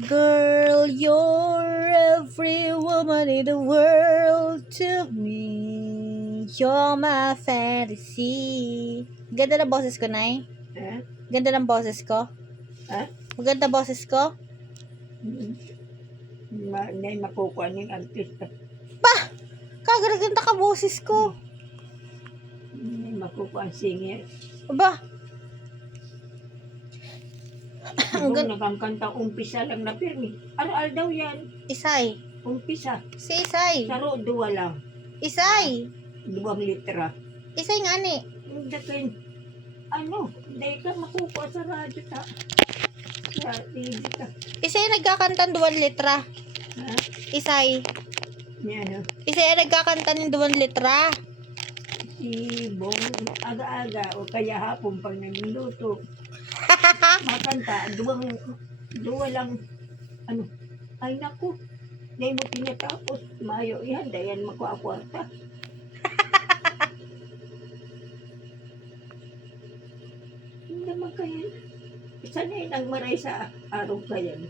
Girl, you're every woman in the world to me. You're my fantasy. Ganda ng boses ko, Nay. Ha? Ganda ng boses ko. Ha? Maganda boses ko. Hindi makukuha ng artista. Kaganda ka boses ko. Hindi makukuha ang singer. Aba, Kung nakangkanta, umpisa lang na pirmi. Aral daw yan. Isay. Umpisa. Si Isay. Saro, duwa lang. Isay. 2 litra. Isay nga ni. Hindi hindi ka makukuha sa radyo ta. Sa TV ka. Isay nagkakanta ng 2 litra. Ha? Isay. Yan, Isay nagkakanta ng 2 litra. si Bong, aga-aga, o kaya hapon pag nagluluto. Makanta, duwa lang, ay naku, hindi mo tinatapos, mayo yan, dayan magkakwarta. Hindi naman kayo, isa na yun ang maray sa araw kayan.